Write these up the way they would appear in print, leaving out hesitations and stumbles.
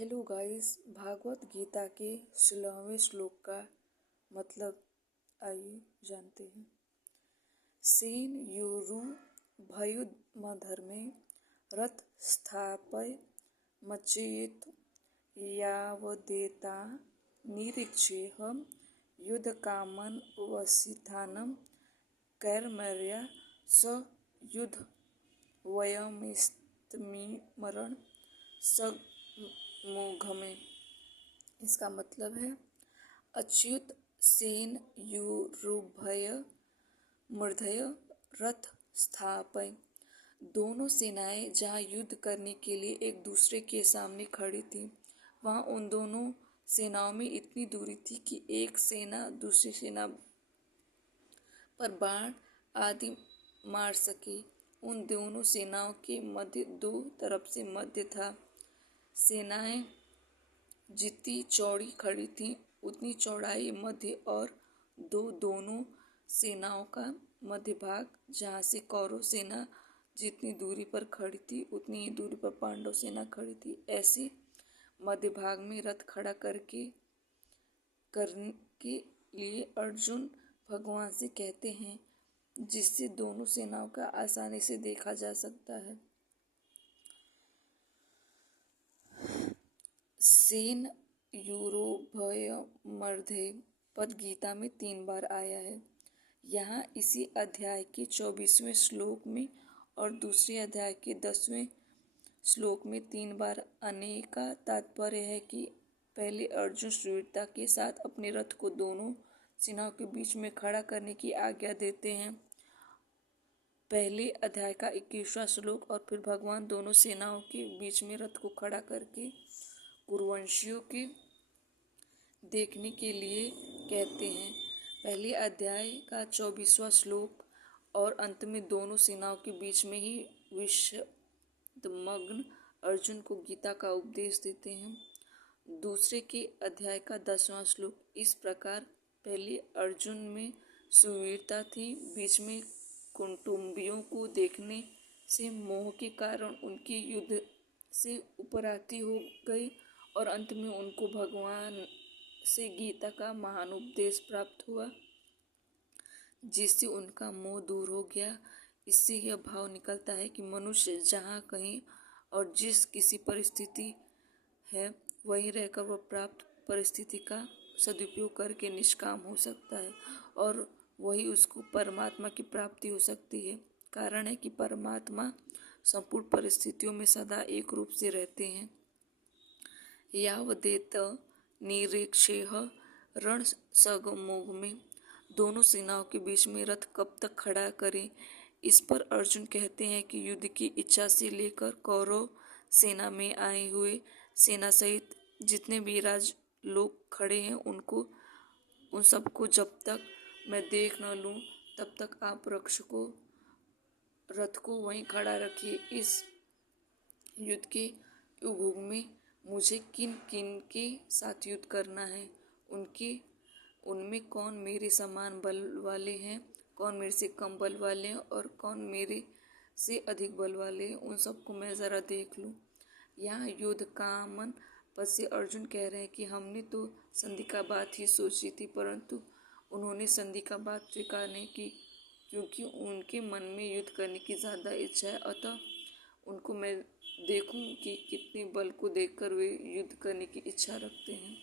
Hello guys, Bhagavat Gita के 16वें श्लोक का मतलब आइए जानते हैं। सेन यूरु भयुमधर्मे रथ स्थापय मचेत यावदेता निरीक्षेह युद्ध कामन वसितानम कैर्मर्या स युद्ध वयमिस्तमीमरण समुघमे। इसका मतलब है अच्युत सेन युरुभय मूर्धय रथ स्थापय। दोनों सेनाएं जहां युद्ध करने के लिए एक दूसरे के सामने खड़ी थी, वहां उन दोनों सेनाओं में इतनी दूरी थी कि एक सेना दूसरी सेना पर बाण आदि मार सके। उन दोनों सेनाओं के मध्य दो तरफ से मध्य था। सेनाएं जितनी चौड़ी खड़ी थीं, उतनी चौड़ाई मध्य और दोनों सेनाओं का मध्य भाग, जहाँ से कौरव सेना जितनी दूरी पर खड़ी थी उतनी ही दूरी पर पांडव सेना खड़ी थी। ऐसे मध्य भाग में रथ खड़ा करने के लिए अर्जुन भगवान से कहते हैं, जिससे दोनों सेनाओं का आसानी से देखा जा सकता है। सेन यूरोभयमर्धे पद गीता में 3 बार आया है। यहाँ इसी अध्याय के 24वें श्लोक में और दूसरे अध्याय के 10वें श्लोक में 3 बार आने का तात्पर्य है कि पहले अर्जुन वीरता के साथ अपने रथ को दोनों सेनाओं के बीच में खड़ा करने की आज्ञा देते हैं, पहले अध्याय का 21वां श्लोक, और फिर भगवान दोनों सेनाओं के बीच में रथ को खड़ा करके कुरुवंशियों के देखने के लिए कहते हैं। पहले अध्याय का 24वां श्लोक और अंत में दोनों सेनाओं के बीच में ही विषदमग्न अर्जुन को गीता का उपदेश देते हैं। दूसरे के अध्याय का 10वां श्लोक इस प्रकार, पहले अर्जुन में सुवीरता थी, बीच में कुटुंबियों को देखने से मोह के कारण उनकी युद्ध से उपराती हो गई, और अंत में उनको भगवान से गीता का महान उपदेश प्राप्त हुआ, जिससे उनका मोह दूर हो गया। इससे यह भाव निकलता है कि मनुष्य जहाँ कहीं और जिस किसी परिस्थिति है, वहीं रहकर वह प्राप्त परिस्थिति का सदुपयोग करके निष्काम हो सकता है, और वही उसको परमात्मा की प्राप्ति हो सकती है। कारण है कि परमात्मा संपूर्ण परिस्थितियों में सदा एक रूप से रहते हैं। यावदेत निरीक्षेह रण समुघमे, दोनों सेनाओं के बीच में रथ कब तक खड़ा करें। इस पर अर्जुन कहते हैं कि युद्ध की इच्छा से लेकर कौरव सेना में आए हुए सेना सहित जितने भी राज लोग खड़े हैं, उन सबको जब तक मैं देख न लूं, तब तक आप रथ को वहीं खड़ा रखिए। इस युद्ध के युग में मुझे किन किन के साथ युद्ध करना है, उनमें कौन मेरे समान बल वाले हैं, कौन मेरे से कम बल वाले हैं और कौन मेरे से अधिक बल वाले हैं, उन सबको मैं ज़रा देख लूं। यहाँ युद्ध कामन पद से अर्जुन कह रहे हैं कि हमने तो संधि का बात ही सोची थी, परंतु उन्होंने संधि का बात स्वीकार नहीं की, क्योंकि उनके मन में युद्ध करने की ज़्यादा इच्छा है। अतः उनको मैं देखूं कि कितने बल को देखकर वे युद्ध करने की इच्छा रखते हैं।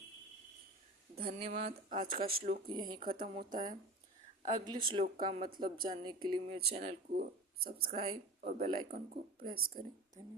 धन्यवाद। आज का श्लोक यहीं ख़त्म होता है। अगले श्लोक का मतलब जानने के लिए मेरे चैनल को सब्सक्राइब और बेल आइकन को प्रेस करें। धन्यवाद।